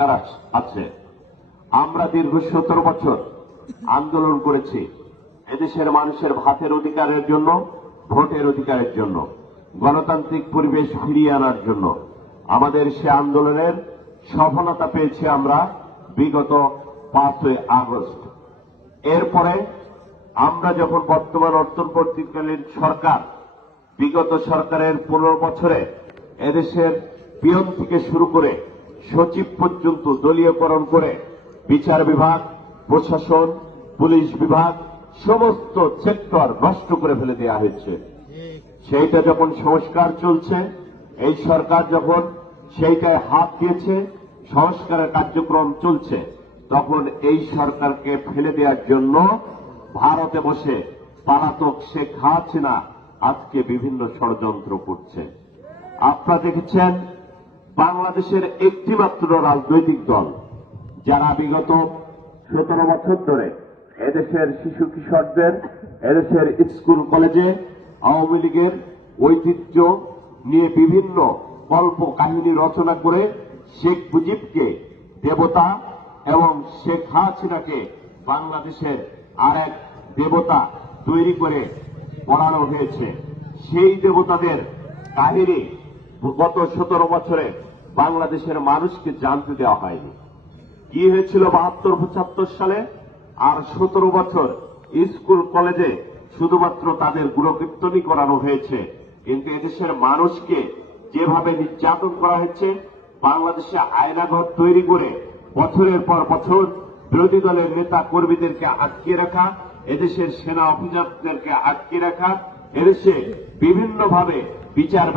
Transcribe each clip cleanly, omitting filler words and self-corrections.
সরকার আছে। আমরা দীর্ঘ 17 বছর আন্দোলন করেছি এদেশের মানুষের ভাতের অধিকারের জন্য, ভোটের অধিকারের জন্য, গণতান্ত্রিক পরিবেশ ফিরিয়ে আনার জন্য। আমাদের সে আন্দোলনের সফলতা পেয়েছি আমরা বিগত 5ই আগস্ট। এরপরে আমরা যখন বর্তমান অন্তর্বর্তীকালীন সরকার, বিগত সরকারের 15 বছরে এদেশের পিয়ন থেকে শুরু করে সচিব পর্যন্ত দলীয়করণ করে বিচার বিভাগ, প্রশাসন, পুলিশ বিভাগ সমস্ত সেক্টর নষ্ট করে ফেলে দেওয়া হয়েছে। সেইটা যখন সংস্কার চলছে, এই সরকার যখন সেইটায় হাত দিয়েছে, সংস্কারের কার্যক্রম চলছে, তখন এই সরকারকে ফেলে দেওয়ার জন্য ভারতে বসে পলাতক শেখ হাসিনা আজকে বিভিন্ন ষড়যন্ত্র করছে। আপনারা দেখেছেন বাংলাদেশের একটিমাত্র রাজনৈতিক দল যারা বিগত 17 বছর ধরে এদেশের শিশু কিশোরদের, এদেশের স্কুল কলেজে আওয়ামী লীগের ঐতিহ্য নিয়ে বিভিন্ন গল্প কাহিনী রচনা করে শেখ মুজিবকে দেবতা এবং শেখ হাসিনাকে বাংলাদেশের আরেক দেবতা তৈরি করে পড়ানো হয়েছে। সেই দেবতাদের কাহিনী গত 17 বছরে বাংলাদেশের মানুষকে জানতে দেওয়া হয়নি। কি হয়েছিল 72-75 সালে, আর 17 বছর স্কুল কলেজে শুধুমাত্র তাদের গুণকীর্তনই করানো হয়েছে। কিন্তু এদেশের মানুষকে যেভাবে নির্যাতন করা হয়েছে, বাংলাদেশে আয়নাঘর তৈরি করে বছরের পর বছর বিরোধী দলের নেতা কর্মীদেরকে আটকে রাখা, এদেশের সেনা অফিসারদেরকে আটকে রাখা, এদেশে বিভিন্নভাবে বিচার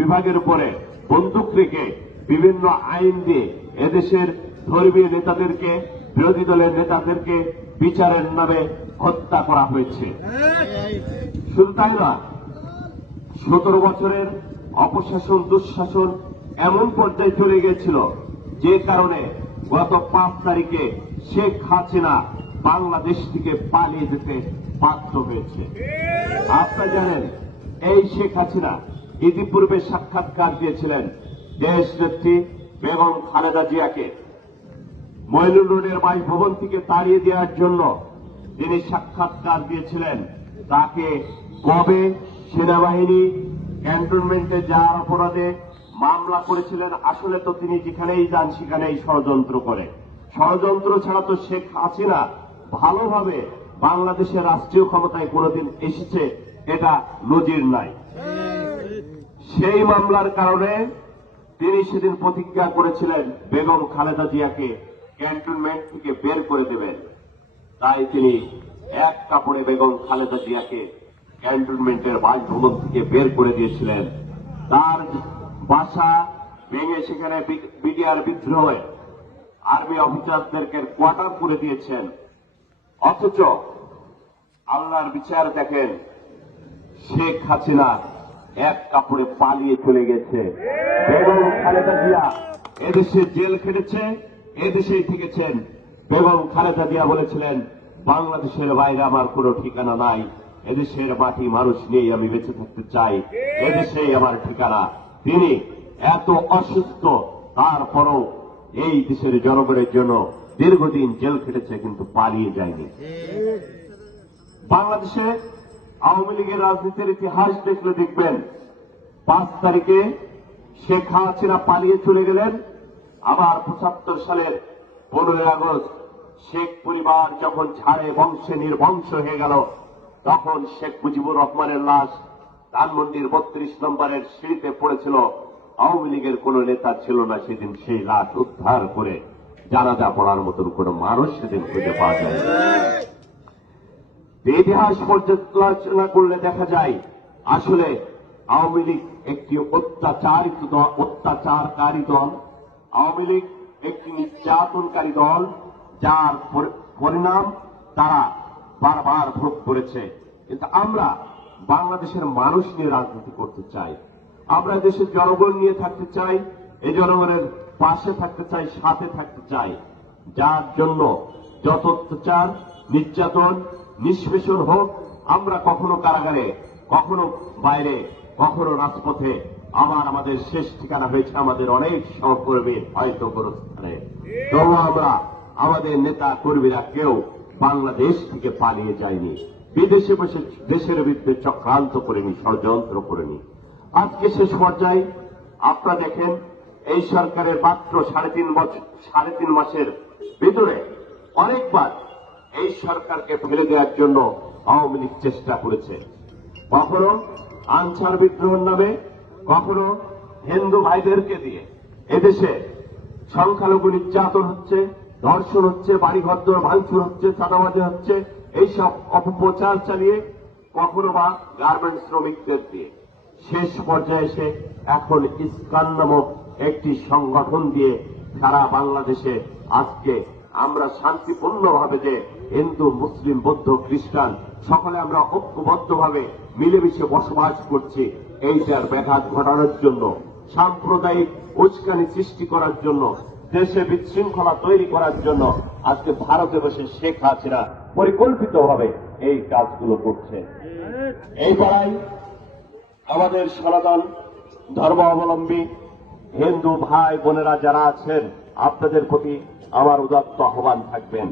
বিভাগের উপরে বন্দুক রেখে বিভিন্ন আইন দিয়ে এদেশের ধর্মীয় নেতাদেরকে, বিরোধী দলের নেতাদেরকে বিচারের নামে হত্যা করা হয়েছে। শুধু তাই না, 17 বছরের অপশাসন, দুঃশাসন এমন পর্যায়ে চলে গিয়েছিল যে কারণে গত 5 তারিখে শেখ হাসিনা বাংলাদেশ থেকে পালিয়ে যেতে বাধ্য হয়েছে। আপনারা জানেন এই শেখ হাসিনা ইতিপূর্বে সাক্ষাৎকার দিয়েছিলেন দেশ নেত্রী বেগম খালেদা জিয়াকে। মইনুল রোডের বাসভবন থেকে তাড়িয়ে দেওয়ার জন্য তিনি সাক্ষাৎকার দিয়েছিলেন। তাকে কবে সেনাবাহিনী ক্যান্টনমেন্টে যাওয়ার অপরাধে মামলা করেছিলেন? আসলে তো তিনি যেখানেই যান সেখানেই ষড়যন্ত্র করে। ষড়যন্ত্র ছাড়া তো শেখ হাসিনা ভালোভাবে বাংলাদেশের রাষ্ট্রীয় ক্ষমতায় কোনদিন এসেছে এটা নজির নাই। সেই মামলার কারণে তিনি সেদিন প্রতিজ্ঞা করেছিলেন বেগম খালেদা জিয়াকে ক্যান্টনমেন্ট থেকে বের করে দেবেন। তাই তিনি এক কাপড়ে বেগম খালেদা জিয়াকে ক্যান্টনমেন্টের বাসভবন থেকে বের করে দিয়েছিলেন। তার বাসা ভেঙে সেখানে বিডিআর বিদ্রোহে আর্মি অফিসারদেরকে কোয়ার্টার করে দিয়েছেন। অথচ আল্লাহর বিচার দেখেন, শেখ হাসিনা এক কাপড়ে পালিয়ে চলে গেছে। বেগম খালেদা জিয়া এদেশে জেল খেটেছে, এদেশেই থেকেছেন। বেগম খালেদা জিয়া বলেছিলেন, বাংলাদেশের বাইরে আমার কোনো ঠিকানা নাই, এদেশের মাটি মানুষ নেই, আমি বেঁচে থাকতে চাই, এদেশেই আমার ঠিকানা। তিনি এত অসুস্থ, তারপরও এই দেশের জনগণের জন্য দীর্ঘদিন জেল খেটেছে, কিন্তু পালিয়ে যায়নি। বাংলাদেশে আওয়ামী লীগের রাজনীতির ইতিহাস দেখলে দেখবেন 5 তারিখে শেখ হাসিনা পালিয়ে চলে গেলেন। আবার 75 সালের 15 আগস্ট শেখ পরিবার যখন ঝাড়ে বংশে নির্বংশ হয়ে গেল, তখন শেখ মুজিবুর রহমানের লাশ ধানমন্ডির 32 নম্বরের সিঁড়িতে পড়েছিল। আওয়ামী লীগের কোন নেতা ছিল না সেদিন সেই লাশ উদ্ধার করে জানাজা পড়ার মতন কোন মানুষ সেদিন খুঁজে পাওয়া যায়। ইতিহাস পর্যালোচনা করলে দেখা যায় আসলে আওয়ামী লীগ একটি অত্যাচারকারী দল, আওয়ামী লীগ একটি নির্যাতনকারী দল, যার পরিণাম তারা বারবার ভোগ করেছে। কিন্তু আমরা বাংলাদেশের মানুষ নিয়ে রাজনীতি করতে চাই, আমরা দেশের জনগণ নিয়ে থাকতে চাই, এই জনগণের পাশে থাকতে চাই, সাথে থাকতে চাই। যার জন্য যত অত্যাচার, নির্যাতন, নিষ্পেষণ হোক, আমরা কখনো কারাগারে, কখনো বাইরে, কখনো রাজপথে আবার আমাদের শেষ ঠিকানা হয়েছে আমাদের অনেক সহকর্মীর হয়তো গোরস্থানে। তবু আমরা আমাদের নেতা কর্মীরা কেউ বাংলাদেশ থেকে পালিয়ে যায়নি, বিদেশে বসে দেশের বিরুদ্ধে চক্রান্ত করেনি, ষড়যন্ত্র করেনি। আজকে শেষ পর্যায়ে আপনারা দেখেন এই সরকারের মাত্র সাড়ে তিন মাসের ভিতরে অনেকবার এই সরকারকে ফেলে দেওয়ার জন্য আওয়ামী লীগ চেষ্টা করেছে। কখনো আনসার বিদ্রোহের নামে, কখনো হিন্দু ভাইদেরকে দিয়ে এদেশে সংখ্যালঘু নির্যাতন হচ্ছে, ধর্ষণ হচ্ছে, বাড়িঘর ভাঙচুর হচ্ছে, চাঁদাবাজি হচ্ছে, এইসব অপপ্রচার চালিয়ে, কখনো বা গার্মেন্টস শ্রমিকদের দিয়ে, শেষ পর্যায়ে এসে এখন ইসকান নামক একটি সংগঠন দিয়ে সারা বাংলাদেশে আজকে আমরা শান্তিপূর্ণভাবে যে হিন্দু, মুসলিম, বৌদ্ধ, খ্রিস্টান সকলে আমরা ঐক্যবদ্ধভাবে মিলেমিশে বসবাস করছি, এইটার ব্যাঘাত ঘটানোর জন্য, সাম্প্রদায়িক উস্কানি সৃষ্টি করার জন্য, দেশে বিশৃঙ্খলা তৈরি করার জন্য আজকে ভারতে বসে শেখ হাসিনা পরিকল্পিতভাবে এই কাজগুলো করছে। এই পাড়ায় আমাদের সনাতন ধর্মাবলম্বী হিন্দু ভাই বোনেরা যারা আছেন, আপনাদের প্রতি আমার উদাত্ত আহ্বান থাকবেন,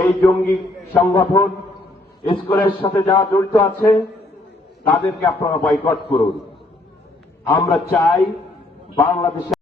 এই জঙ্গি সংগঠন ইসকনের সাথে যারা জড়িত আছে তাদেরকে আপনারা বয়কট করুন। আমরা চাই বাংলাদেশে